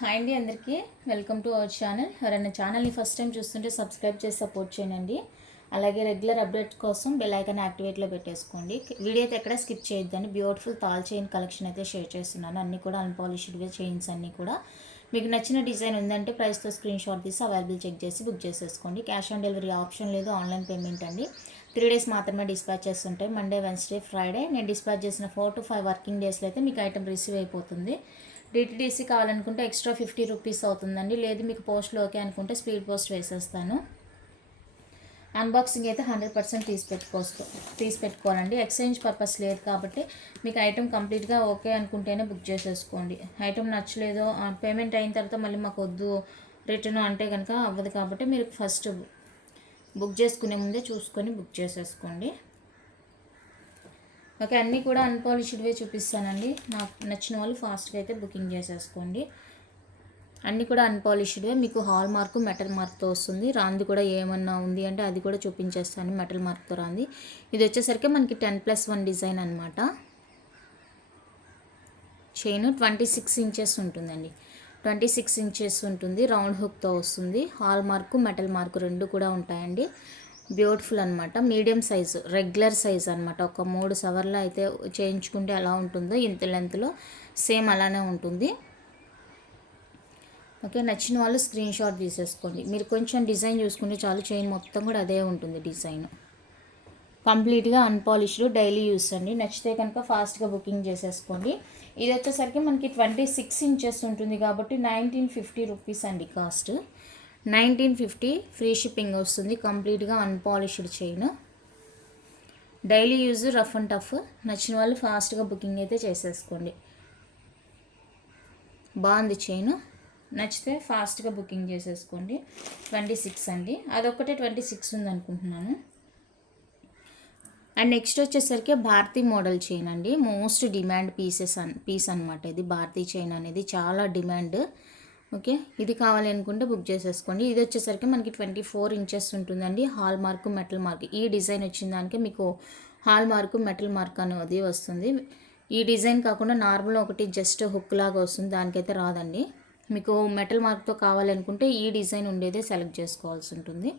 Hi అండి అందరికీ welcome to our channel. ఎవరైనా ఛానల్ని ఫస్ట్ టైం చూస్తుంటే సబ్స్క్రైబ్ చేసి సపోర్ట్ చేయండి. అలాగే రెగ్యులర్ అప్డేట్ కోసం బెల్ ఐకాన్ యాక్టివేట్లో పెట్టేసుకోండి. వీడియో అయితే ఎక్కడ స్కిప్ చేయొద్దండి. బ్యూటిఫుల్ తాల్ చైన్ కలెక్షన్ అయితే షేర్ చేస్తున్నాను. అన్నీ కూడా అన్పాలిష్డ్వే చైన్స్ అన్నీ కూడా. మీకు నచ్చిన డిజైన్ ఉందంటే ప్రైస్తో స్క్రీన్ షాట్ తీసి అవైలబుల్ చెక్ చేసి బుక్ చేసేసుకోండి. క్యాష్ ఆన్ డెలివరీ ఆప్షన్ లేదు, ఆన్లైన్ పేమెంట్ అండి. 3 days మాత్రమే డిస్పాచ్ చేస్తుంటాయి. Monday, Wednesday, Friday. నేను డిస్పాచ్ చేసిన 4 to 5 వర్కింగ్ డేస్లో అయితే మీకు ఐటమ్ రిసీవ్ అయిపోతుంది. డిటిడిసి కావాలనుకుంటే ఎక్స్ట్రా 50 రూపీస్ అవుతుందండి. లేదు మీకు పోస్ట్లో ఓకే అనుకుంటే స్పీడ్ పోస్ట్ వేసేస్తాను. అన్బాక్సింగ్ అయితే 100% తీసి పెట్టుకోవాలండి. ఎక్స్చేంజ్ పర్పస్ లేదు కాబట్టి మీకు ఐటమ్ కంప్లీట్గా ఓకే అనుకుంటేనే బుక్ చేసేసుకోండి. ఐటమ్ నచ్చలేదో పేమెంట్ అయిన తర్వాత మళ్ళీ మాకు వద్దు రిటర్న్ అంటే కనుక అవ్వదు కాబట్టి మీరు ఫస్ట్ బుక్ చేసుకునే ముందే చూసుకొని బుక్ చేసేసుకోండి. ఓకే, అన్నీ కూడా అన్పాలిష్డ్వే చూపిస్తానండి. నాకు నచ్చిన వాళ్ళు ఫాస్ట్గా అయితే బుకింగ్ చేసేసుకోండి. అన్నీ కూడా అన్పాలిష్డ్వే, మీకు హాల్ మార్క్ మెటల్ మార్క్తో వస్తుంది. రాంది కూడా ఏమన్నా ఉంది అంటే అది కూడా చూపించేస్తాను, మెటల్ మార్క్తో రాంది. ఇది వచ్చేసరికి మనకి 10+1 డిజైన్ అనమాట. చైన్ 26 inches ఉంటుందండి. 26 inches ఉంటుంది. రౌండ్ హుక్తో వస్తుంది. హాల్ మార్కు మెటల్ మార్కు రెండు కూడా ఉంటాయండి. బ్యూటిఫుల్ అనమాట. మీడియం సైజు, రెగ్యులర్ సైజ్ అనమాట. ఒక 3 సవర్లో అయితే చేయించుకుంటే ఎలా ఉంటుందో ఇంత లెంత్లో సేమ్ అలానే ఉంటుంది. ఓకే, నచ్చిన వాళ్ళు స్క్రీన్ షాట్ తీసేసుకోండి. మీరు కొంచెం డిజైన్ చూసుకుంటే చాలు, చైన్ మొత్తం కూడా అదే ఉంటుంది డిజైన్. కంప్లీట్గా అన్పాలిష్డ్, డైలీ యూస్ అండి. నచ్చితే కనుక ఫాస్ట్గా బుకింగ్ చేసేసుకోండి. ఇది వచ్చేసరికి మనకి 26 inches ఉంటుంది కాబట్టి 1950 రూపీస్ అండి కాస్ట్. 1950 ఫ్రీ షిప్పింగ్ వస్తుంది. కంప్లీట్గా unpolished chain, daily use, rough and tough. నచ్చిన వాళ్ళు ఫాస్ట్గా బుకింగ్ అయితే చేసేసుకోండి. బాగుంది చైన్, నచ్చితే ఫాస్ట్గా బుకింగ్ చేసేసుకోండి. 26 అండి, అదొక్కటే 26 ఉంది అనుకుంటున్నాను. అండ్ నెక్స్ట్ వచ్చేసరికి భారతీ మోడల్ చైన్ అండి. మోస్ట్ డిమాండ్ పీస్ అనమాట ఇది. భారతీ చైన్ అనేది చాలా డిమాండ్. ఓకే, ఇది కావాలి అనుకుంటే బుక్ చేసేసుకోండి. ఇది వచ్చేసరికి మనకి 24 inches ఉంటుందండి. హాల్ మార్క్ మెటల్ మార్క్, ఈ డిజైన్ వచ్చిన దానికి మీకు హాల్ మార్క్ మెటల్ మార్క్ అనేది వస్తుంది. ఈ డిజైన్ కాకుండా నార్మల్ ఒకటి జస్ట్ హుక్ లాగా వస్తుంది, దానికైతే రాదండి. మీకు మెటల్ మార్క్తో కావాలనుకుంటే ఈ డిజైన్ ఉండేదే సెలెక్ట్ చేసుకోవాల్సి ఉంటుంది.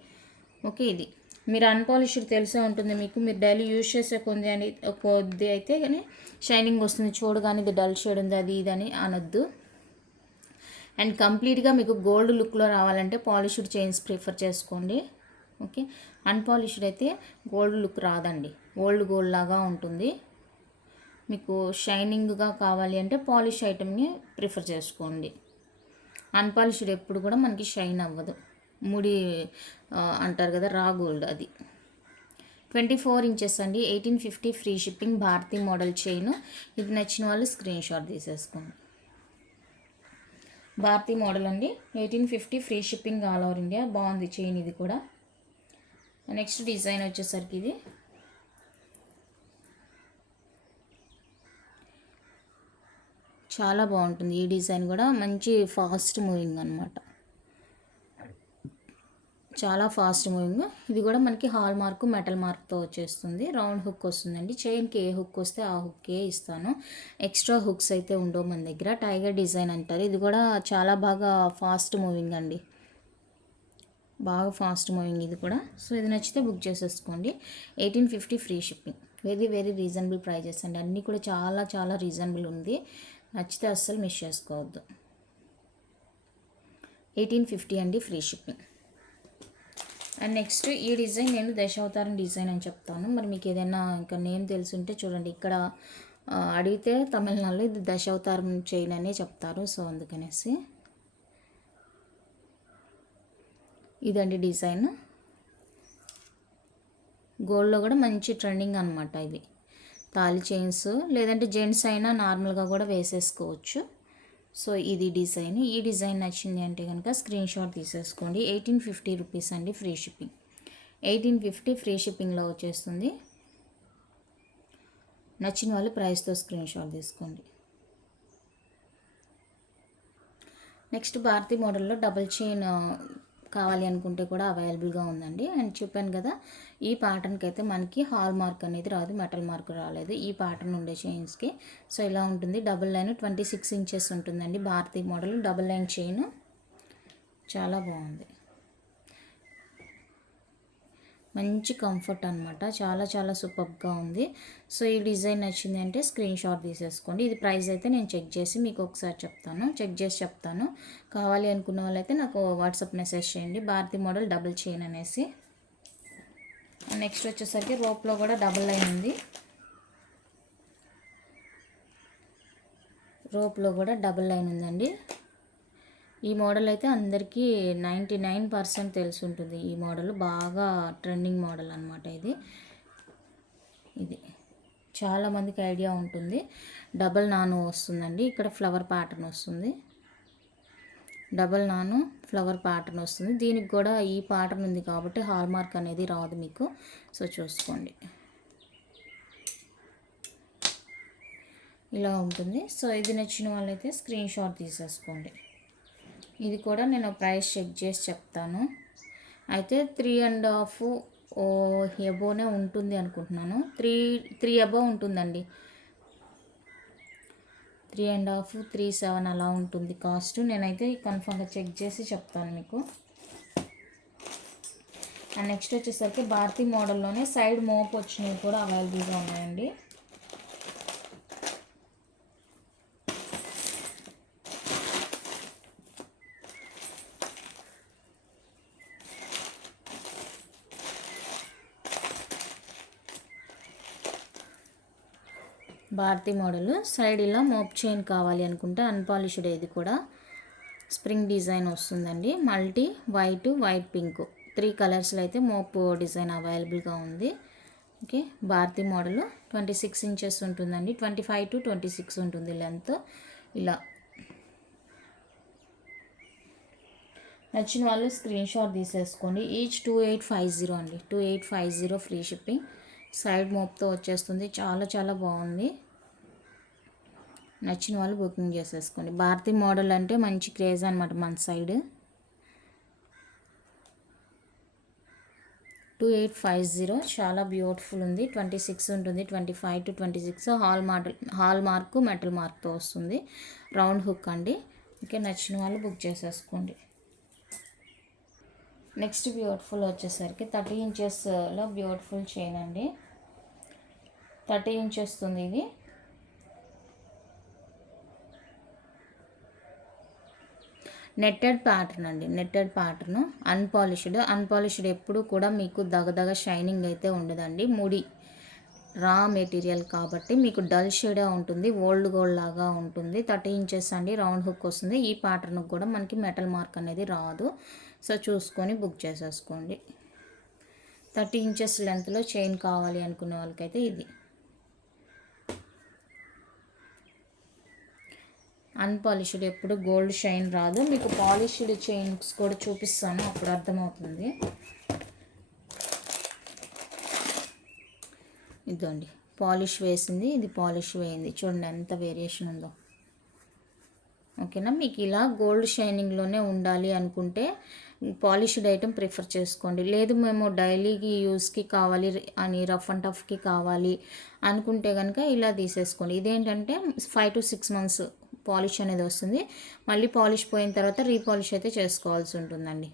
ఓకే, ఇది మీరు అన్పాలిష్డ్ తెలిసే ఉంటుంది మీకు. మీరు డైలీ యూజ్ చేసే కొద్ది అయితే కానీ షైనింగ్ వస్తుంది. చూడగానే ఇది డల్ షేడ్ ఉంది అది ఇది అని అనొద్దు. అండ్ కంప్లీట్గా మీకు గోల్డ్ లుక్లో రావాలంటే పాలిష్డ్ చైన్స్ ప్రిఫర్ చేసుకోండి. ఓకే, అన్పాలిష్డ్ అయితే గోల్డ్ లుక్ రాదండి, గోల్డ్ లాగా ఉంటుంది. మీకు షైనింగ్గా కావాలి అంటే పాలిష్ ఐటమ్ని ప్రిఫర్ చేసుకోండి. అన్పాలిష్డ్ ఎప్పుడు కూడా మనకి షైన్ అవ్వదు, ముడి అంటారు కదా, రా గోల్డ్ అది. 24 inches అండి. 1850 free shipping. Bharati model chain. ఇది నచ్చిన వాళ్ళు స్క్రీన్ షాట్ తీసేసుకోండి. భారతీ మోడల్ అండి, 1850 free shipping all over India. బాగుంది చైన్ ఇది కూడా. నెక్స్ట్ డిజైన్ వచ్చేసరికి ఇది చాలా బాగుంటుంది. ఈ డిజైన్ కూడా మంచి ఫాస్ట్ మూవింగ్ అనమాట, చాలా ఫాస్ట్ మూవింగ్. ఇది కూడా మనకి హాల్ మార్క్ మెటల్ మార్క్తో వచ్చేస్తుంది. రౌండ్ హుక్ వస్తుందండి. చైన్కి ఏ హుక్ వస్తే ఆ హుక్కే ఇస్తాను. ఎక్స్ట్రా హుక్స్ అయితే ఉండవు మన దగ్గర. టైగర్ డిజైన్ అంటారు. ఇది కూడా చాలా బాగా ఫాస్ట్ మూవింగ్ అండి, బాగా ఫాస్ట్ మూవింగ్ ఇది కూడా. సో ఇది నచ్చితే బుక్ చేసేసుకోండి. 1850 free shipping. Very very reasonable prices అండి. అన్నీ కూడా చాలా చాలా రీజనబుల్ ఉంది. నచ్చితే అస్సలు మిస్ చేసుకోవద్దు. 1850 అండి, ఫ్రీ షిప్పింగ్. అండ్ నెక్స్ట్ ఈ డిజైన్ నేను దశావతారం డిజైన్ అని చెప్తాను. మరి మీకు ఏదైనా ఇంకా నేమ్ తెలుసుంటే చూడండి. ఇక్కడ అడిగితే తమిళనాడులో ఇది దశావతారం చైన్ అనే చెప్తారు. సో అందుకనేసి ఇదండి డిజైన్. గోల్డ్లో కూడా మంచి ట్రెండింగ్ అనమాట ఇది. తాళి చైన్స్ లేదంటే జెంట్స్ అయినా నార్మల్గా కూడా వేసేసుకోవచ్చు. సో ఇది డిజైన్. ఈ డిజైన్ నచ్చింది అంటే కనుక స్క్రీన్ షాట్ తీసేసుకోండి. 1850 రూపీస్ అండి, ఫ్రీ షిప్పింగ్. 1850 ఫ్రీ షిప్పింగ్లో వచ్చేస్తుంది. నచ్చిన వాళ్ళు ప్రైస్తో స్క్రీన్ షాట్ తీసుకోండి. నెక్స్ట్ భారతీ మోడల్లో డబల్ చైన్ కావాలి అనుకుంటే కూడా అవైలబుల్గా ఉందండి. అండ్ చెప్పాను కదా, ఈ ప్యాటర్న్కి అయితే మనకి హాల్ మార్క్ అనేది రాదు, మెటల్ మార్క్ రాలేదు ఈ ప్యాటర్న్ ఉండే చైన్స్కి. సో ఇలా ఉంటుంది. డబుల్ లైన్ 26 ఇంచెస్ ఉంటుందండి. Bharati model double line chain చాలా బాగుంది. మంచి కంఫర్ట్ అనమాట. చాలా చాలా సూపర్గా ఉంది. సో ఈ డిజైన్ నచ్చింది అంటే స్క్రీన్ షాట్ తీసేసుకోండి. ఇది ప్రైస్ అయితే నేను చెక్ చేసి మీకు ఒకసారి చెప్తాను. కావాలి అనుకున్న వాళ్ళైతే నాకు వాట్సాప్ మెసేజ్ చేయండి. భారతీ మోడల్ డబుల్ చైన్ అనేసి. నెక్స్ట్ వచ్చేసరికి రోప్లో కూడా డబుల్ లైన్ ఉంది. రోప్లో కూడా డబుల్ లైన్ ఉందండి. ఈ మోడల్ అయితే అందరికీ 99% తెలిసి ఉంటుంది. ఈ మోడల్ బాగా ట్రెండింగ్ మోడల్ అనమాట. ఇది చాలామందికి ఐడియా ఉంటుంది. డబల్ నాను వస్తుందండి. ఇక్కడ ఫ్లవర్ ప్యాటర్న్ వస్తుంది. డబల్ నాను ఫ్లవర్ ప్యాటర్న్ వస్తుంది. దీనికి కూడా ఈ ప్యాటర్న్ ఉంది కాబట్టి హాల్ మార్క్ అనేది రాదు మీకు. సో చూసుకోండి, ఇలా ఉంటుంది. సో ఇది నచ్చిన వాళ్ళైతే స్క్రీన్ షాట్ తీసేసుకోండి. ఇది కూడా నేను ప్రైస్ చెక్ చేసి చెప్తాను. అయితే 3.5 ఎబోనే ఉంటుంది అనుకుంటున్నాను. 3 ఎబో ఉంటుందండి. 3.5, 3.7 అలా ఉంటుంది కాస్ట్. నేనైతే కన్ఫర్మ్గా చెక్ చేసి చెప్తాను మీకు. అండ్ నెక్స్ట్ వచ్చేసరికి భారతీ మోడల్లోనే సైడ్ మోప్ వచ్చినవి కూడా అవైలబుల్గా ఉన్నాయండి. భారతీ మోడల్ సైడ్ ఇలా మోప్ చైన్ కావాలి అనుకుంటే అన్పాలిష్డ్, ఇది కూడా స్ప్రింగ్ డిజైన్ వస్తుందండి. మల్టీ వైట్ పింక్ 3 కలర్స్లో అయితే మోప్ డిజైన్ అవైలబుల్గా ఉంది. ఓకే, భారతీ మోడల్ 26 ఇంచెస్ ఉంటుందండి. 25 to 26 ఉంటుంది లెంత్. ఇలా నచ్చిన వాళ్ళు స్క్రీన్ షాట్ తీసేసుకోండి. ఈచ్ 2850 అండి. 2850 ఫ్రీ షిప్పింగ్. సైడ్ మోప్తో వచ్చేస్తుంది. చాలా చాలా బాగుంది. నచ్చిన వాళ్ళు బుకింగ్ చేసేసుకోండి. భారతీ మోడల్ అంటే మంచి క్రేజ్ అనమాట మన సైడ్. 2850 చాలా బ్యూటిఫుల్ ఉంది. 26 ఉంటుంది. 25 to 26 హాల్ మార్క్ మెటల్ మార్క్తో వస్తుంది. రౌండ్ హుక్ అండి. ఓకే, నచ్చిన వాళ్ళు బుక్ చేసేసుకోండి. నెక్స్ట్ బ్యూటిఫుల్ వచ్చేసరికి 30 ఇంచెస్లో బ్యూటిఫుల్ చైన్ అండి. 30 ఇంచెస్ ఉంది ఇది. నెట్టెడ్ ప్యాటర్న్ అండి. నెట్టెడ్ ప్యాటర్న్ అన్పాలిష్డ్ ఎప్పుడు కూడా మీకు దగదగ షైనింగ్ అయితే ఉండదండి. ముడి రా మెటీరియల్ కాబట్టి మీకు డల్ షేడే ఉంటుంది. ఓల్డ్ గోల్డ్ లాగా ఉంటుంది. 30 ఇంచెస్ అండి. రౌండ్ హుక్ వస్తుంది. ఈ ప్యాటర్న్కి కూడా మనకి మెటల్ మార్క్ అనేది రాదు. సో చూసుకొని బుక్ చేసేసుకోండి. 30 ఇంచెస్ లెంత్లో చైన్ కావాలి అనుకునే వాళ్ళకైతే ఇది. అన్పాలిష్డ్ ఎప్పుడు గోల్డ్ షైన్ రాదు. మీకు పాలిష్డ్ చైన్స్ కూడా చూపిస్తాను, అప్పుడు అర్థమవుతుంది. ఇదండి పాలిష్ వేసింది, ఇది పాలిష్ వేయింది. చూడండి ఎంత వేరియేషన్ ఉందో. ఓకేనా, మీకు ఇలా గోల్డ్ షైనింగ్లోనే ఉండాలి అనుకుంటే పాలిష్డ్ ఐటెం ప్రిఫర్ చేసుకోండి. లేదు మేము డైలీకి యూస్కి కావాలి అని రఫ్ అండ్ టఫ్కి కావాలి అనుకుంటే కనుక ఇలా తీసేసుకోండి. ఇదేంటంటే 5 to 6 months పాలిష్ అనేది వస్తుంది. మళ్ళీ పాలిష్ పోయిన తర్వాత రీపాలిష్ అయితే చేసుకోవాల్సి ఉంటుందండి.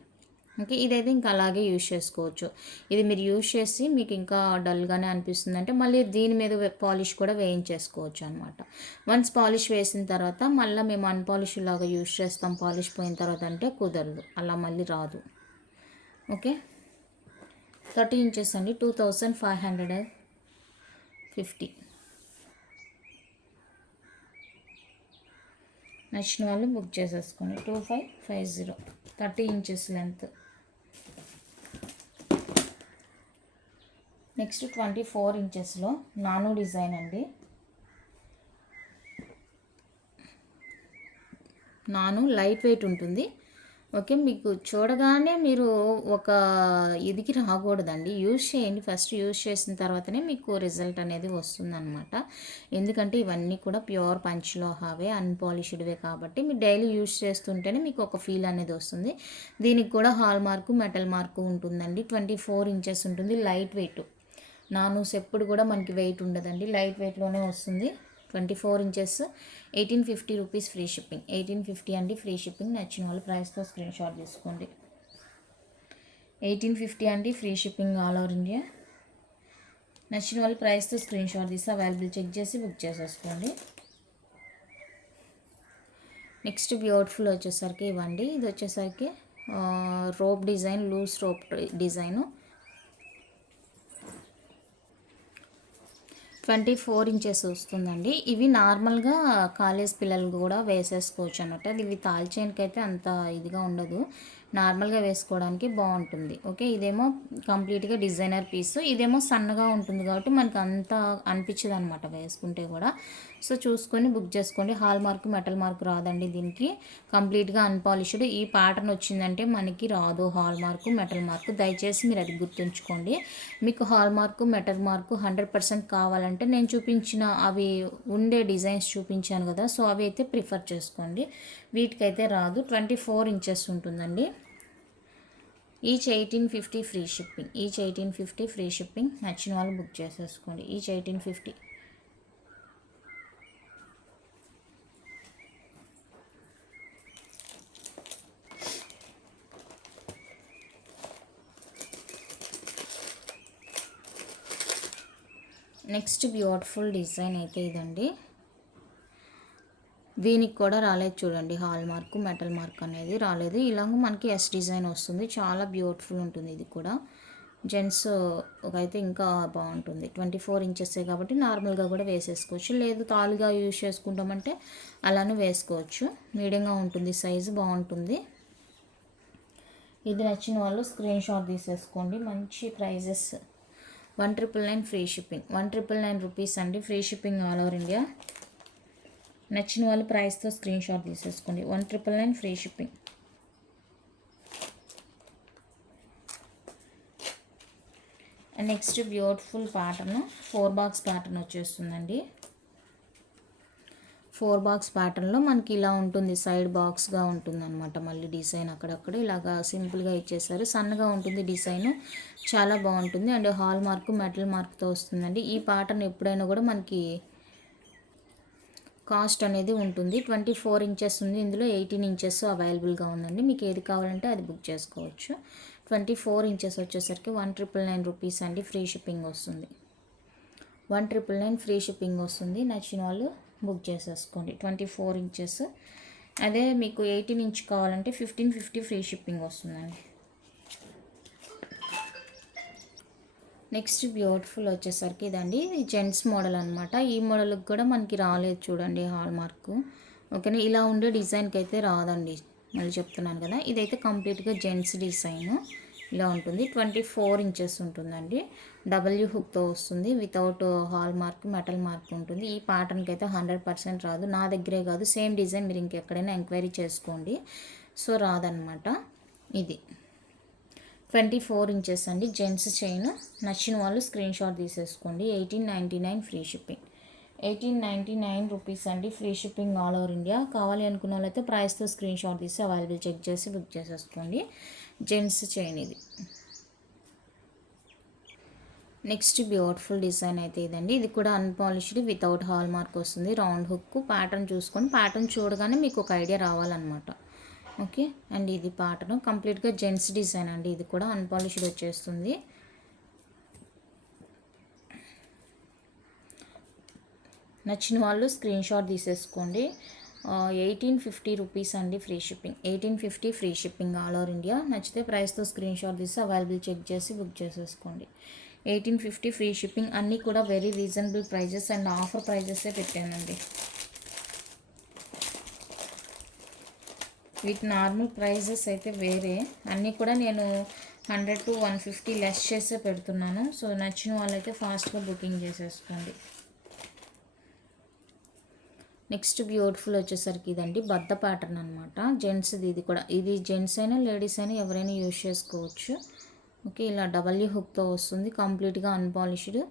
ఓకే, ఇదైతే ఇంకా అలాగే యూజ్ చేసుకోవచ్చు. ఇది మీరు యూజ్ చేసి మీకు ఇంకా డల్గానే అనిపిస్తుంది అంటే మళ్ళీ దీని మీద పాలిష్ కూడా వేయించేసుకోవచ్చు అనమాట. వన్స్ పాలిష్ వేసిన తర్వాత మళ్ళీ మేము అన్పాలిష్ లాగా యూజ్ చేస్తాం పాలిష్ పోయిన తర్వాత అంటే కుదరదు, అలా మళ్ళీ రాదు. ఓకే, 30 ఇంచెస్ అండి. 2550. నచ్చిన వాళ్ళు బుక్ చేసేసుకోండి. 2550 30 ఇంచెస్ లెంత్. నెక్స్ట్ 24 ఇంచెస్లో నాను డిజైన్ అండి. నాను లైట్ వెయిట్ ఉంటుంది. ఓకే. మీకు చూడగానే మీరు ఒక ఇదికి రాకూడదండి. యూజ్ చేయండి. ఫస్ట్ యూజ్ చేసిన తర్వాతనే మీకు రిజల్ట్ అనేది వస్తుందనమాట. ఎందుకంటే ఇవన్నీ కూడా ప్యూర్ పంచలోహావే, అన్‌పాలిష్డ్‌వే కాబట్టి మీరు డైలీ యూజ్ చేస్తుంటేనే మీకు ఒక ఫీల్ అనేది వస్తుంది. దీనికి కూడా హాల్ మార్కు, మెటల్ మార్కు ఉంటుందండి. 24 ఇంచెస్ ఉంటుంది. Light weight. నానూస్ ఎప్పుడు కూడా మనకి వెయిట్ ఉండదండి. లైట్ వెయిట్‌లోనే వస్తుంది. 24 ఇంచెస్ 1850 రూపీస్ ఫ్రీ షిప్పింగ్. 1850 అండి ఫ్రీ షిప్పింగ్. నచ్చిన వాళ్ళు ప్రైస్తో స్క్రీన్ షాట్ తీసుకోండి. 1850 అండి free shipping all over India. నచ్చిన వాళ్ళు ప్రైస్తో స్క్రీన్ షాట్ తీసి అవైలబుల్ చెక్ చేసి బుక్ చేసేసుకోండి. నెక్స్ట్ బ్యూటిఫుల్ వచ్చేసరికి ఇవ్వండి. ఇది వచ్చేసరికి rope design, loose rope design. 24 inches వస్తుందండి. ఇవి నార్మల్గా కాలేజ్ పిల్లలు కూడా వేసేసుకోవచ్చు అన్నట్టు. అది ఇవి తాల్చేయడానికి అయితే అంత ఇదిగా ఉండదు. నార్మల్గా వేసుకోవడానికి బాగుంటుంది. ఓకే. ఇదేమో కంప్లీట్గా డిజైనర్ పీస్. ఇదేమో సన్నగా ఉంటుంది కాబట్టి మనకు అంత అనిపించదు అనమాట వేసుకుంటే కూడా. సో చూసుకొని బుక్ చేసుకోండి. హాల్ మార్క్, మెటల్ మార్క్ రాదండి దీనికి. కంప్లీట్గా అన్పాలిష్డ్. ఈ ప్యాటర్న్ వచ్చిందంటే మనకి రాదు హాల్ మార్కు, మెటల్ మార్కు. దయచేసి మీరు అది గుర్తుంచుకోండి. మీకు హాల్ మార్కు, మెటల్ మార్కు 100% కావాలంటే నేను చూపించిన అవి ఉండే డిజైన్స్ చూపించాను కదా, సో అవి అయితే ప్రిఫర్ చేసుకోండి. వీటికైతే రాదు. 24 ఇంచెస్ ఉంటుందండి. Each 1850 free shipping. Each 1850 free shipping. నచ్చిన వాళ్ళు బుక్ చేసేసుకోండి. ఈచ్ 1850. నెక్స్ట్ బ్యూటిఫుల్ డిజైన్ అయితే ఇదండి. దీనికి కూడా రాలేదు చూడండి, హాల్ మార్కు, మెటల్ మార్క్ అనేది రాలేదు. ఇలాగ మనకి ఎస్ డిజైన్ వస్తుంది. చాలా బ్యూటిఫుల్ ఉంటుంది ఇది కూడా. జెంట్స్ అయితే ఇంకా బాగుంటుంది. 24 ఇంచెసే కాబట్టి నార్మల్గా కూడా వేసేసుకోవచ్చు. లేదు తాలుగా యూజ్ చేసుకుంటామంటే అలానే వేసుకోవచ్చు. మీడియంగా ఉంటుంది, సైజు బాగుంటుంది. ఇది నచ్చిన వాళ్ళు స్క్రీన్ షాట్ తీసేసుకోండి. మంచి ప్రైజెస్. 1999 free shipping. 1999 రూపీస్ అండి free shipping all over India. నచ్చిన వాళ్ళు ప్రైస్తో స్క్రీన్ షాట్ తీసేసుకోండి. 1999 free shipping. And next beautiful pattern 4 box pattern వచ్చేస్తుందండి. 4 బాక్స్ ప్యాటర్న్లో మనకి ఇలా ఉంటుంది. సైడ్ బాక్స్గా ఉంటుంది అనమాట. మళ్ళీ డిజైన్ అక్కడక్కడ ఇలాగా సింపుల్గా ఇచ్చేసారు. సన్నగా ఉంటుంది డిజైన్. చాలా బాగుంటుంది. అండ్ హాల్ మార్కు, మెటల్ మార్క్తో వస్తుందండి. ఈ ప్యాటర్న్ ఎప్పుడైనా కూడా మనకి కాస్ట్ అనేది ఉంటుంది. 24 ఇంచెస్ ఉంది. ఇందులో 18 ఇంచెస్ అవైలబుల్గా ఉందండి. మీకు ఏది కావాలంటే అది బుక్ చేసుకోవచ్చు. 24 ఇంచెస్ వచ్చేసరికి 1999 రూపీస్ అండి ఫ్రీ షిప్పింగ్ వస్తుంది. 1999 ఫ్రీ షిప్పింగ్ వస్తుంది. నచ్చిన వాళ్ళు బుక్ చేసేసుకోండి. 24 ఇంచెస్. అదే మీకు 18 ఇంచ్ కావాలంటే 1550 ఫ్రీ షిప్పింగ్ వస్తుందండి. నెక్స్ట్ బ్యూటిఫుల్ వచ్చేసరికి ఇదండి. ఇది జెంట్స్ మోడల్ అనమాట. ఈ మోడల్కి కూడా మనకి రాలేదు చూడండి హాల్ మార్కు. ఓకేనా. ఇలా ఉండే డిజైన్కి అయితే రాదండి. మళ్ళీ చెప్తున్నాను కదా, ఇదైతే కంప్లీట్గా జెంట్స్ డిజైన్. ఇలా ఉంటుంది. 24 ఇంచెస్ ఉంటుందండి. డబ్ల్యూ హుక్తో వస్తుంది. Without hall mark, metal mark ఉంటుంది. ఈ ప్యాటర్న్కి అయితే 100% రాదు. నా దగ్గరే కాదు, సేమ్ డిజైన్ మీరు ఇంకెక్కడైనా ఎంక్వైరీ చేసుకోండి. సో రాదనమాట. ఇది 24 ఇంచెస్ అండి జెంట్స్ చైన్. నచ్చిన వాళ్ళు స్క్రీన్ షాట్ తీసేసుకోండి. 1899 ఫ్రీ షిప్పింగ్. 1899 రూపీస్ అండి free shipping all over India. కావాలి అనుకున్న వాళ్ళైతే ప్రైస్తో స్క్రీన్ షాట్ తీసి అవైలబుల్ చెక్ చేసి బుక్ చేసేసుకోండి. జెంట్స్ చైన్ ఇది. నెక్స్ట్ బ్యూటిఫుల్ డిజైన్ అయితే ఇదండి. ఇది కూడా అన్పాలిష్డ్ వితౌట్ హాల్ మార్క్ వస్తుంది. Round hook. ప్యాటర్న్ చూసుకొని ప్యాటర్న్ చూడగానే మీకు ఒక ఐడియా రావాలన్నమాట. ఓకే. అండ్ ఇది ప్యాటర్న్ కంప్లీట్గా జెంట్స్ డిజైన్ అండి. ఇది కూడా అన్పాలిష్డ్ వచ్చేస్తుంది. నచ్చిన వాళ్ళు స్క్రీన్ షాట్ తీసేసుకోండి. 1850 రూపీస్ అండి free shipping. 1850 free shipping all over India. నచ్చితే ప్రైస్తో స్క్రీన్ షాట్ తీసి అవైలబుల్ చెక్ చేసి బుక్ చేసేసుకోండి. 1850 ఫ్రీ షిప్పింగ్. అన్నీ కూడా very reasonable prices and offer ప్రైజెసే పెట్టానండి. వీటి నార్మల్ ప్రైజెస్ అయితే వేరే. అన్నీ కూడా నేను 100 to 150 లెస్ చేసే పెడుతున్నాను. సో నచ్చిన వాళ్ళైతే ఫాస్ట్గా బుకింగ్ చేసేసుకోండి. నెక్స్ట్ బ్యూటిఫుల్ వచ్చేసరికి ఇదండి బద్ద ప్యాటర్న్ అనమాట. జెంట్స్ది ఇది కూడా. ఇది జెంట్స్ అయినా లేడీస్ అయినా ఎవరైనా యూజ్ చేసుకోవచ్చు. ఓకే, ఇలా డబల్యూ హుక్తో వస్తుంది, కంప్లీట్గా అన్పాలిష్డ్.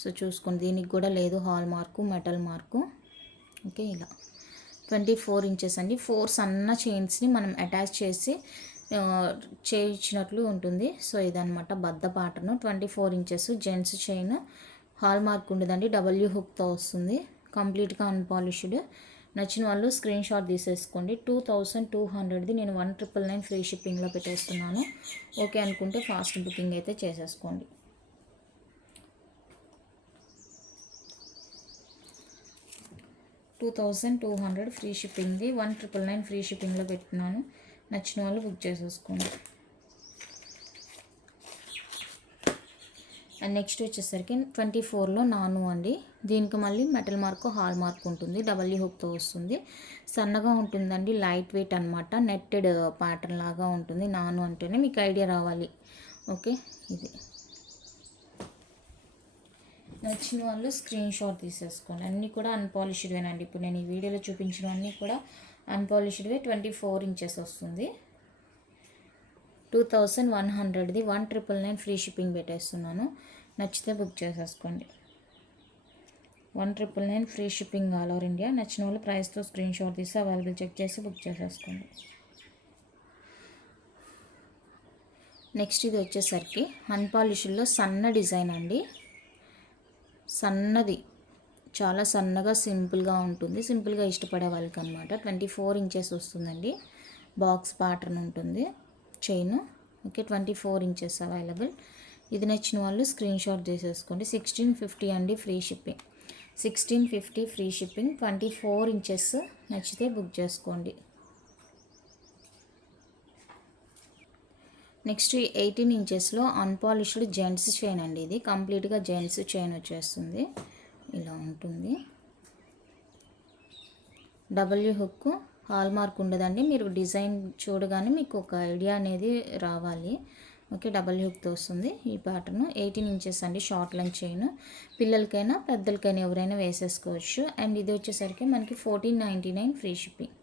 సో చూసుకోండి, దీనికి కూడా లేదు hall mark, metal mark. Okay, ఇలా 24 ఇంచెస్ అండి. 4 సన్న చైన్స్ని మనం అటాచ్ చేసి చేయించినట్లు ఉంటుంది. సో ఇదనమాట బద్ద pattern. 24 inches gents chain, hall mark ఉండదండి, డబల్యూ హుక్తో వస్తుంది, కంప్లీట్గా అన్పాలిష్డ్. నచ్చిన వాళ్ళు స్క్రీన్ షాట్ తీసేసుకోండి. 2200ది నేను 1999 ఫ్రీ షిప్పింగ్లో పెట్టేస్తున్నాను. ఓకే అనుకుంటే ఫాస్ట్ బుకింగ్ అయితే చేసేసుకోండి. 2200 ఫ్రీ షిప్పింగ్ది 1999 ఫ్రీ షిప్పింగ్లో పెట్టుకున్నాను. నచ్చిన వాళ్ళు బుక్ చేసేసుకోండి. అండ్ నెక్స్ట్ వచ్చేసరికి 24లో నాను అండి. దీనికి మళ్ళీ మెటల్ మార్క్, హాల్ మార్క్ ఉంటుంది, డబల్యూ హుక్తో వస్తుంది, సన్నగా ఉంటుందండి, లైట్ వెయిట్ అనమాట, నెట్టెడ్ ప్యాటర్న్ లాగా ఉంటుంది. నాను అంటేనే మీకు ఐడియా రావాలి. ఓకే, ఇది నచ్చిన వాళ్ళు స్క్రీన్ షాట్ తీసేసుకోండి. అన్నీ కూడా అన్పాలిష్డ్వేనండి. ఇప్పుడు నేను ఈ వీడియోలో చూపించినవన్నీ కూడా అన్పాలిష్డ్వే. 24 ఇంచెస్ వస్తుంది. 2100ది 1999 ఫ్రీ షిప్పింగ్ పెట్టేస్తున్నాను. నచ్చితే బుక్ చేసేసుకోండి. 1999 free shipping all over India. నచ్చిన వాళ్ళు ప్రైస్తో స్క్రీన్ షాట్ తీసి అవైలబుల్ చెక్ చేసి బుక్ చేసేసుకోండి. నెక్స్ట్ ఇది వచ్చేసరికి అన్పాలిష్డ్లో సన్న డిజైన్ అండి. సన్నది, చాలా సన్నగా సింపుల్గా ఉంటుంది, సింపుల్గా ఇష్టపడే వాళ్ళకి అనమాట. 24 ఇంచెస్ వస్తుందండి, బాక్స్ ప్యాటర్న్ ఉంటుంది చైన్. Okay, 24 inches available. ఇది నచ్చిన వాళ్ళు స్క్రీన్ షాట్ చేసేసుకోండి. 1650 అండి free shipping. 1650 free shipping. 24 inches నచ్చితే బుక్ చేసుకోండి. నెక్స్ట్ 18 ఇంచెస్లో అన్పాలిష్డ్ జెంట్స్ చైన్ అండి. ఇది కంప్లీట్గా జెంట్స్ చైన్ వచ్చేస్తుంది, ఇలా ఉంటుంది. డబల్యూ హుక్, హాల్ మార్క్ ఉండదండి. మీరు డిజైన్ చూడగానే మీకు ఒక ఐడియా అనేది రావాలి. ఓకే, డబల్యూ హుక్తో వస్తుంది ఈ ప్యాటర్న్. 18 ఇంచెస్ అండి, షార్ట్ లెంత్ చైన్. పిల్లలకైనా పెద్దలకైనా ఎవరైనా వేసేసుకోవచ్చు. అండ్ ఇది వచ్చేసరికి మనకి 1499 ఫ్రీ షిప్పింగ్.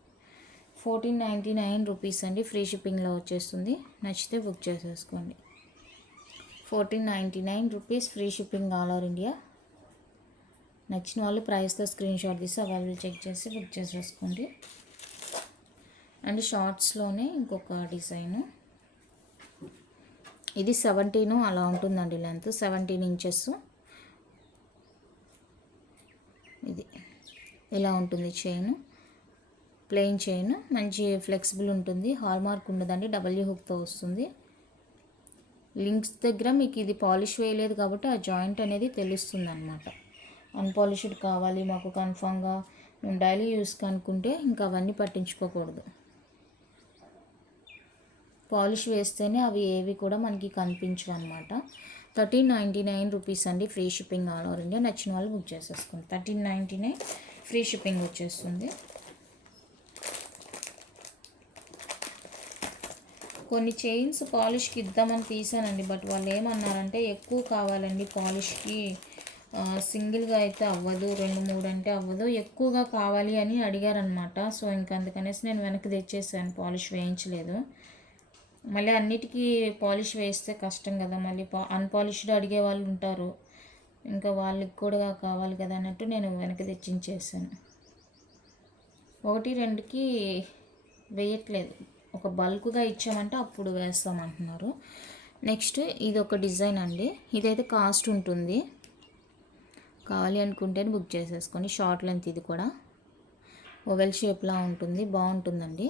1499 రూపీస్ అండి, ఫ్రీ షిప్పింగ్లో వచ్చేస్తుంది. నచ్చితే బుక్ చేసేసుకోండి. 1499 rupees free shipping all over India. నచ్చిన వాళ్ళు ప్రైస్తో స్క్రీన్ షాట్ తీసి అవైలబుల్ చెక్ చేసి బుక్ చేసేసుకోండి. అండ్ షార్ట్స్లోనే ఇంకొక డిజైను, ఇది 17 అలా ఉంటుందండి లెంత్, 17 ఇంచెస్. ఇది ఇలా ఉంటుంది చైన్, ప్లెయిన్ చైన్, మంచి ఫ్లెక్సిబుల్ ఉంటుంది, హాల్ మార్క్ ఉండదండి, డబల్యూ హుక్తో వస్తుంది. లింక్స్ దగ్గర మీకు ఇది పాలిష్ వేయలేదు కాబట్టి ఆ జాయింట్ అనేది తెలుస్తుంది అనమాట. అన్పాలిష్డ్ కావాలి మాకు కన్ఫామ్గా, మేము డైలీ యూస్కి అనుకుంటే ఇంకా అవన్నీ పట్టించుకోకూడదు. పాలిష్ వేస్తేనే అవి ఏవి కూడా మనకి కనిపించవు అనమాట. 1399 రూపీస్ అండి, free shipping all over India. నచ్చిన వాళ్ళు బుక్ చేసేసుకోండి. 1399 ఫ్రీ షిప్పింగ్ వచ్చేస్తుంది. కొన్ని చైన్స్ పాలిష్కి ఇద్దామని తీసానండి, బట్ వాళ్ళు ఏమన్నారంటే ఎక్కువ కావాలండి పాలిష్కి, సింగిల్గా అయితే అవ్వదు, 2-3 అంటే అవ్వదు, ఎక్కువగా కావాలి అని అడిగారనమాట. సో ఇంకా అందుకనేసి నేను వెనక్కి తెచ్చేసాను, పాలిష్ వేయించలేదు. మళ్ళీ అన్నిటికీ పాలిష్ వేస్తే కష్టం కదా, మళ్ళీ అన్పాలిష్డ్ అడిగే వాళ్ళు ఉంటారు, ఇంకా వాళ్ళకి కూడా కావాలి కదా అన్నట్టు నేను వెనక్కి తెచ్చించేసాను. 1-2కి వేయట్లేదు, ఒక బల్క్గా ఇచ్చామంటే అప్పుడు వేస్తామంటున్నారు. నెక్స్ట్ ఇది ఒక డిజైన్ అండి, ఇదైతే కాస్ట్ ఉంటుంది, కావాలి అనుకుంటేనే బుక్ చేసేసుకొని. షార్ట్ లెంత్, ఇది కూడా ఓవెల్ షేప్లా ఉంటుంది, బాగుంటుందండి.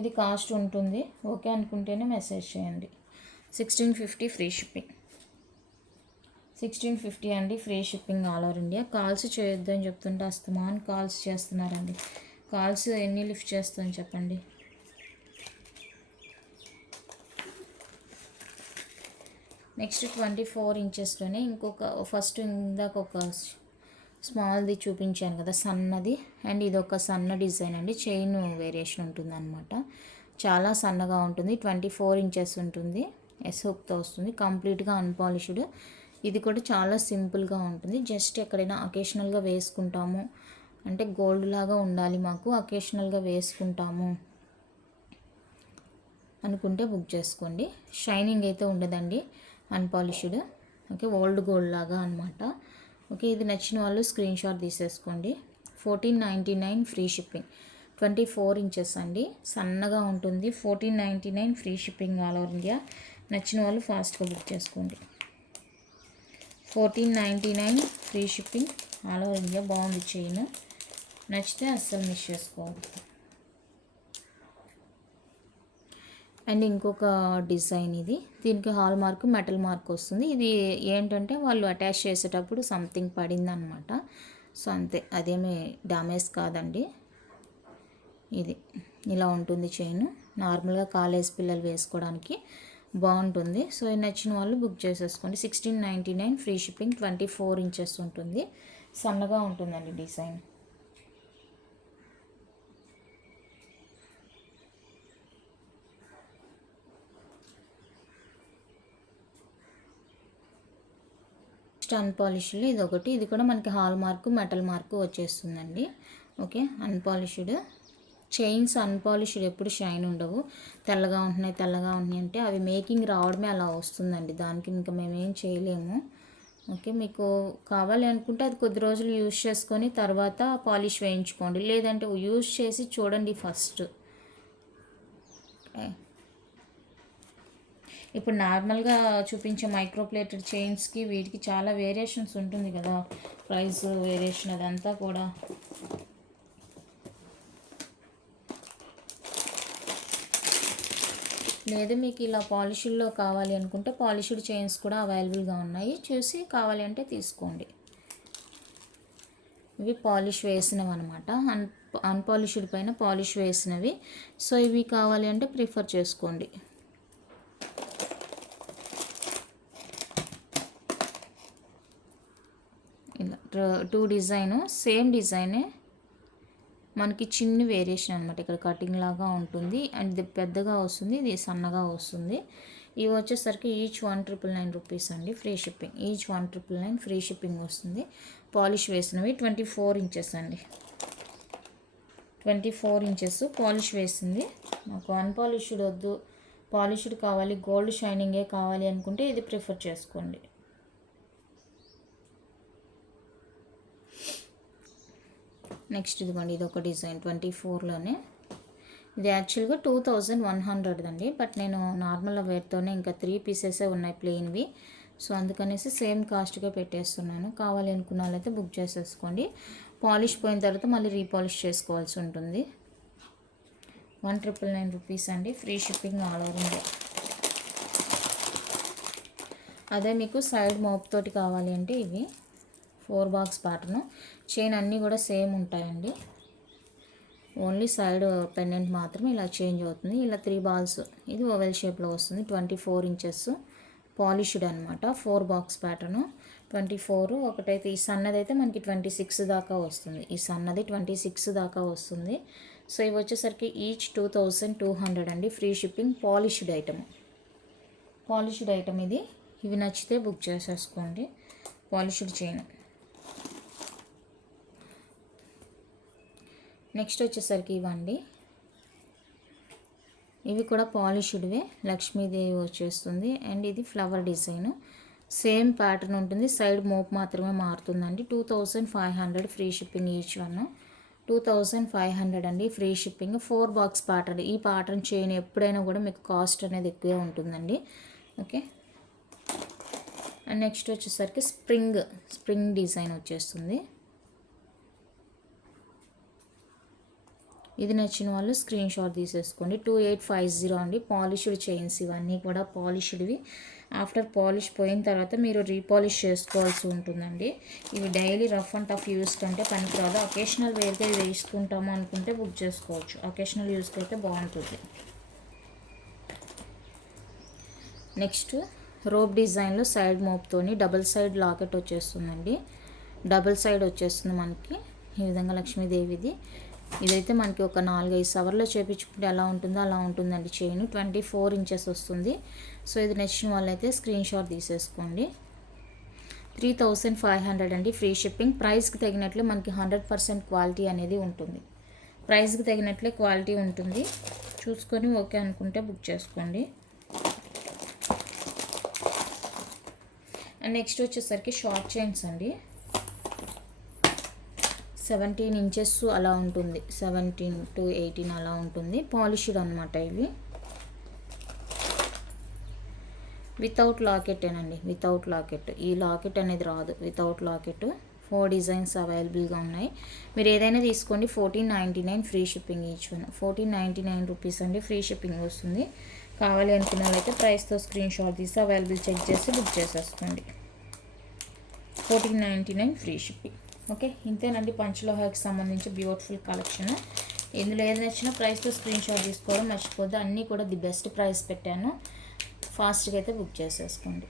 ఇది కాస్ట్ ఉంటుంది, ఓకే అనుకుంటేనే మెసేజ్ చేయండి. 1650 ఫ్రీ షిప్పింగ్. 1650 అండి, free shipping all over India. Calls చేయొద్దు అని చెప్తుంటే అస్తమాన్ కాల్స్ చేస్తున్నారండి. కాల్స్ ఎన్ని లిఫ్ట్ చేస్తాను చెప్పండి. నెక్స్ట్ 24 ఇంచెస్లోనే ఇంకొక, ఫస్ట్ ఇందాక ఒక స్మాల్ది చూపించాను కదా సన్నది, అండ్ ఇది ఒక సన్న డిజైన్ అండి, చైన్ వేరియేషన్ ఉంటుంది అనమాట, చాలా సన్నగా ఉంటుంది. 24 ఇంచెస్ ఉంటుంది, ఎస్ హుక్తో వస్తుంది, కంప్లీట్గా అన్పాలిష్డ్. ఇది కూడా చాలా సింపుల్గా ఉంటుంది. జస్ట్ ఎక్కడైనా అకేషనల్గా వేసుకుంటాము అంటే గోల్డ్ లాగా ఉండాలి మాకు, అకేషనల్గా వేసుకుంటాము అనుకుంటే బుక్ చేసుకోండి. షైనింగ్ అయితే ఉండదండి, అన్పాలిష్డ్. ఓకే, ఓల్డ్ గోల్డ్ లాగా అనమాట. ఓకే, ఇది నచ్చిన వాళ్ళు స్క్రీన్ షాట్ తీసేసుకోండి. 1499 ఫ్రీ షిప్పింగ్. 24 ఇంచెస్ అండి, సన్నగా ఉంటుంది. 1499 free shipping all over India. నచ్చిన వాళ్ళు ఫాస్ట్గా బుక్ చేసుకోండి. 1499 free shipping all over India. బాగుంది చైన్, నచ్చితే అస్సలు మిస్ చేసుకోవాలి. అండ్ ఇంకొక డిజైన్ ఇది, దీనికి హాల్ మార్క్ మెటల్ మార్క్ వస్తుంది. ఇది ఏంటంటే వాళ్ళు అటాచ్ చేసేటప్పుడు సంథింగ్ పడిందనమాట. సో అంతే, అదేమీ డ్యామేజ్ కాదండి. ఇది ఇలా ఉంటుంది చైన్. నార్మల్గా కాలేజ్ పిల్లలు వేసుకోవడానికి బాగుంటుంది. సో నచ్చిన వాళ్ళు బుక్ చేసేసుకోండి. 1699 ఫ్రీ షిప్పింగ్. 24 ఇంచెస్ ఉంటుంది, సన్నగా ఉంటుందండి డిజైన్. అన్పాలిష్డ్ ఇది ఒకటి, ఇది కూడా మనకి హాల్ మార్క్ మెటల్ మార్క్ వచ్చేస్తుందండి. Okay, unpolished chains. అన్పాలిష్డ్ ఎప్పుడు షైన్ ఉండవు, తెల్లగా ఉంటున్నాయి అంటే అవి మేకింగ్ రావడమే అలా వస్తుందండి, దానికి ఇంకా మేమేం చేయలేము. ఓకే, మీకు కావాలి అనుకుంటే అది కొద్ది రోజులు యూజ్ చేసుకొని తర్వాత పాలిష్ వేయించుకోండి, లేదంటే యూజ్ చేసి చూడండి ఫస్ట్. ఇప్పుడు నార్మల్గా చూపించే మైక్రోప్లేటెడ్ చైన్స్కి వీటికి చాలా వేరియేషన్స్ ఉంటుంది కదా, ప్రైస్ వేరియేషన్ అదంతా కూడా. లేదు మీకు ఇలా పాలిష్డ్లో కావాలి అనుకుంటే పాలిష్డ్ చైన్స్ కూడా అవైలబుల్గా ఉన్నాయి, చూసి కావాలి అంటే తీసుకోండి. ఇవి పాలిష్ వేసినవి అనమాట, అన్పాలిష్డ్ పైన పాలిష్ వేసినవి. సో ఇవి కావాలి అంటే ప్రిఫర్ చేసుకోండి. ఇలా 2 డిజైను, సేమ్ డిజైనే, మనకి చిన్న వేరియేషన్ అనమాట. ఇక్కడ కటింగ్ లాగా ఉంటుంది అండ్ ఇది పెద్దగా వస్తుంది, ఇది సన్నగా వస్తుంది. ఇవి వచ్చేసరికి ఈచ్ 1999 రూపీస్ అండి, free shipping. Each 1999 free shipping వస్తుంది. పాలిష్ వేసినవి. 24 ఇంచెస్ అండి, 24 ఇంచెస్ పాలిష్ వేసింది. మాకు అన్పాలిష్డ్ వద్దు, పాలిష్డ్ కావాలి, గోల్డ్ షైనింగే కావాలి అనుకుంటే ఇది ప్రిఫర్ చేసుకోండి. నెక్స్ట్ ఇదిగోండి, ఇది ఒక డిజైన్ 24లోనే. ఇది యాక్చువల్గా 2100 అండి, బట్ నేను నార్మల్ వేర్తోనే ఇంకా 3 పీసెసే ఉన్నాయి ప్లెయిన్వి. సో అందుకనేసి సేమ్ కాస్ట్గా పెట్టేస్తున్నాను. కావాలి అనుకున్న వాళ్ళైతే బుక్ చేసేసుకోండి. పాలిష్ పోయిన తర్వాత మళ్ళీ రీపాలిష్ చేసుకోవాల్సి ఉంటుంది. 1999 రూపీస్ అండి, free shipping all over India. అదే మీకు సైడ్ మోప్ తోటి కావాలి అంటే ఇవి 4 బాక్స్ ప్యాటర్ను. చైన్ అన్నీ కూడా సేమ్ ఉంటాయండి, ఓన్లీ సైడ్ పెండెంట్ మాత్రమే ఇలా చేంజ్ అవుతుంది. ఇలా 3 బాల్స్, ఇది ఓవెల్ షేప్లో వస్తుంది. 24 ఇంచెస్ పాలిష్డ్ అనమాట, 4 బాక్స్ ప్యాటర్ను. 24 ఒకటైతే, ఈ సన్నది అయితే మనకి 26 దాకా వస్తుంది. ఈ సన్నది 26 దాకా వస్తుంది. సో ఇవి వచ్చేసరికి ఈచ్ 2200 అండి, ఫ్రీ షిప్పింగ్. పాలిష్డ్ ఐటమ్ ఇది. ఇవి నచ్చితే బుక్ చేసేసుకోండి. Polished chain. నెక్స్ట్ వచ్చేసరికి ఇవ్వండి, ఇవి కూడా పాలిష్డ్వే, లక్ష్మీదేవి వచ్చేస్తుంది. అండ్ ఇది ఫ్లవర్ డిజైన్, సేమ్ ప్యాటర్న్ ఉంటుంది, సైడ్ మోప్ మాత్రమే మారుతుందండి. 2500 ఫ్రీ షిప్పింగ్ ఈచ్ వన్. 2500 అండి, ఫ్రీ షిప్పింగ్. 4 box pattern. ఈ ప్యాటర్న్ చైన్ ఎప్పుడైనా కూడా మీకు కాస్ట్ అనేది ఎక్కువే ఉంటుందండి. ఓకే, అండ్ నెక్స్ట్ వచ్చేసరికి స్ప్రింగ్ డిజైన్ వచ్చేస్తుంది. ఇది నచ్చిన వాళ్ళు స్క్రీన్ షాట్ తీసేసుకోండి. 2850 అండి, పాలిష్డ్ చైన్స్. ఇవన్నీ కూడా పాలిష్డ్వి. ఆఫ్టర్ పాలిష్ పోయిన తర్వాత మీరు రీపాలిష్ చేసుకోవాల్సి ఉంటుందండి. ఇవి daily rough and tough use కంటే పనికిరాదు. అకేషనల్ వేర్గా వేసుకుంటాము అనుకుంటే బుక్ చేసుకోవచ్చు, అకేషనల్ యూస్కి అయితే బాగుంటుంది. నెక్స్ట్ రోప్ డిజైన్లో సైడ్ మోప్తోని డబుల్ సైడ్ లాకెట్ వచ్చేస్తుందండి. డబుల్ సైడ్ వచ్చేస్తుంది మనకి ఈ విధంగా లక్ష్మీదేవిది. ఇదైతే మనకి ఒక 4-5 సవర్లో చేపించుకుంటే ఎలా ఉంటుందో అలా ఉంటుందండి చైన్. 24 ఇంచెస్ వస్తుంది. సో ఇది నచ్చిన వాళ్ళైతే స్క్రీన్ షాట్ తీసేసుకోండి. 3500 అండి ఫ్రీ షిప్పింగ్. ప్రైస్కి తగినట్లే మనకి 100% క్వాలిటీ అనేది ఉంటుంది. ప్రైస్కి తగినట్లే క్వాలిటీ ఉంటుంది. చూసుకొని ఓకే అనుకుంటే బుక్ చేసుకోండి. అండ్ నెక్స్ట్ వచ్చేసరికి షార్ట్ చైన్స్ అండి. 17 ఇంచెస్ అలా ఉంటుంది, 17 to 18 అలా ఉంటుంది. పాలిష్డ్ అనమాట ఇవి. వితౌట్ లాకెట్టేనండి, వితౌట్ లాకెట్. ఈ లాకెట్ అనేది రాదు, వితౌట్ లాకెట్. 4 డిజైన్స్ అవైలబుల్గా ఉన్నాయి. మీరు ఏదైనా తీసుకోండి. 1499 free shipping each one. 1499 rupees అండి ఫ్రీ షిప్పింగ్ వస్తుంది. కావాలి అనుకున్న వాళ్ళైతే ప్రైస్తో స్క్రీన్ షాట్ తీసి అవైలబుల్ చెక్ చేసి బుక్ చేసేసుకోండి. 1499 ఫ్రీ షిప్పింగ్. ఓకే, ఇంతేనండి పంచలోహాకి సంబంధించి బ్యూటిఫుల్ కలెక్షన్. ఇందులో ఏది నచ్చినా ప్రైస్తో స్క్రీన్ షాట్ తీసుకోవడం మర్చిపోద్దు. అన్నీ కూడా ది బెస్ట్ ప్రైస్ పెట్టాను. ఫాస్ట్గా అయితే బుక్ చేసేసుకోండి.